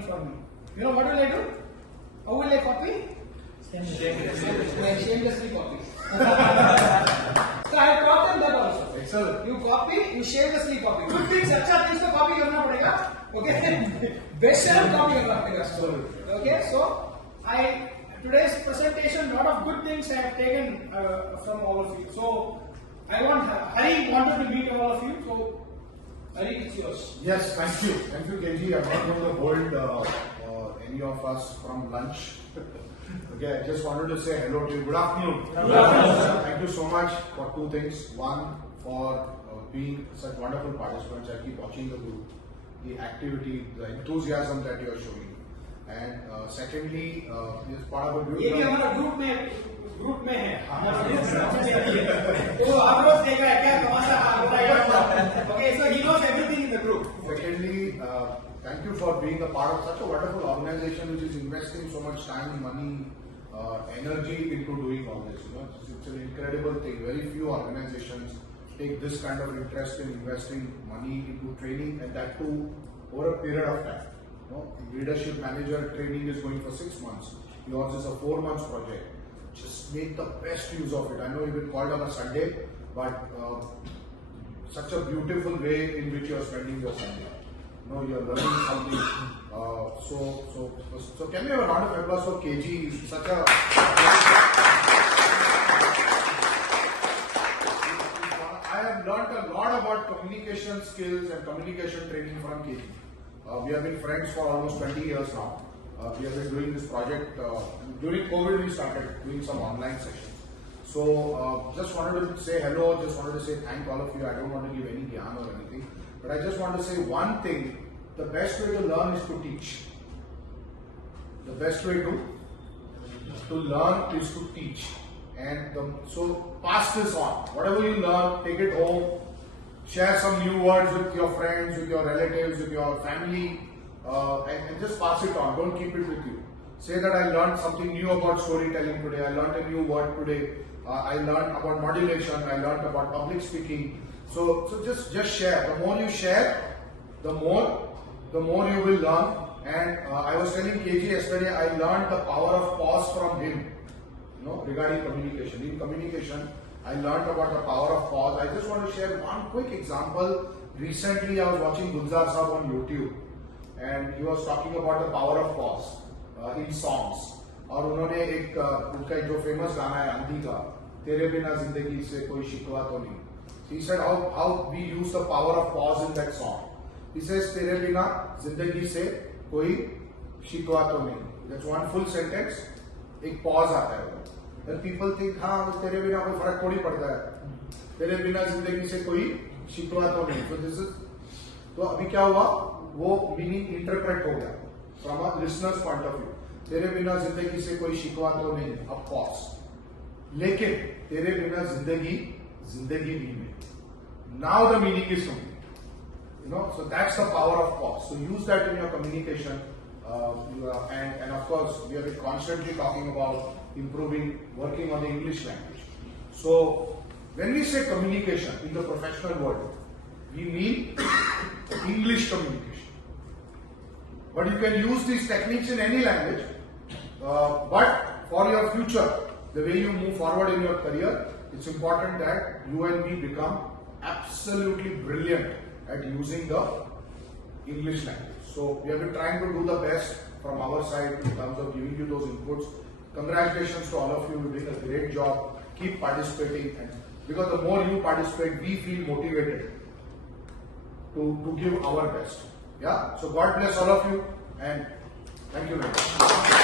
money from me. You know what will I do? How will I copy? Shamelessly copy. So I have taught them that also. Excellent. You copy, you shamelessly copy. Good things, अच्छा things तो copy करना पड़ेगा. Okay. Best copy करना पड़ेगा. Okay. So today's presentation, lot of good things I have taken from all of you. So I want Hari wanted to meet all of you. So Hari, it's yours. Yes, thank you. Thank you, KG. I'm not going to hold any of us from lunch. Okay, I just wanted to say hello to you. Good afternoon. Good afternoon. Thank you so much for two things. One, for being such wonderful participants. I keep watching the group, the activity, the enthusiasm that you are showing. And secondly, this part of the group. ये भी हमारा group में है. तो आप लोग देखा है क्या तमाशा? Okay, so he knows everything in the group. Secondly, thank you for being a part of such a wonderful organization which is investing so much time, money, energy into doing all this. You know, it's an incredible thing. Very few organizations take this kind of interest in investing money into training, and that too over a period of time. You know, leadership manager training is going for 6 months. Yours is a 4 months project. Just make the best use of it. I know you've been called on a Sunday, but such a beautiful way in which you are spending your Sunday. You know, you're learning something. So can we have a round of applause for KG? He's such a. I have learned a lot about communication skills and communication training from KG. We have been friends for almost 20 years now. We have been doing this project. During COVID, we started doing some online sessions. So just wanted to say hello, just wanted to say thank all of you. I don't want to give any gyan or anything, but I just want to say one thing. The best way to learn is to teach. The best way to learn is to teach. And so pass this on. Whatever you learn, take it home. Share some new words with your friends, with your relatives, with your family, and just pass it on. Don't keep it with you. Say that I learned something new about storytelling today. I learned a new word today. I learned about modulation. I learned about public speaking. So just share. The more you share, the more you will learn. And I was telling KG yesterday, I learned the power of pause from him. You know, regarding communication. In communication, I learned about the power of pause. I just want to share one quick example. Recently, I was watching Gulzar Saab on YouTube, and he was talking about the power of pause in songs. और उन्होंने उनका जो famous गाना है अंधी का, तेरे बिना जिंदगी से कोई शिकवा तो नहीं. He said how we use the power of pause in that song. He says तेरे बिना जिंदगी से कोई शिकवा तो नहीं. That's one full sentence. एक pause आता है. Then people think हाँ तेरे बिना कोई फर्क थोड़ी पड़ता है. तेरे बिना जिंदगी से कोई शिकवा तो नहीं. So this is तो अभी क्या हुआ? वो meaning interpret हो गया from a listener's point of view. तेरे बिना जिंदगी से कोई शिकवा तो नहीं. अब pause. लेकिन तेरे बिना जिंदगी नहीं है. Now the meaning is something. You know, so that's the power of pause. So use that in your communication. And of course, we have been constantly talking about improving, working on the English language. So when we say communication in the professional world, we mean English communication. But you can use these techniques in any language. But for your future, the way you move forward in your career, it's important that you and me become absolutely brilliant at using the English language. So we have been trying to do the best from our side in terms of giving you those inputs. Congratulations to all of you. You're doing a great job. Keep participating, and because the more you participate, we feel motivated to give our best. Yeah. So God bless all of you, and thank you very much.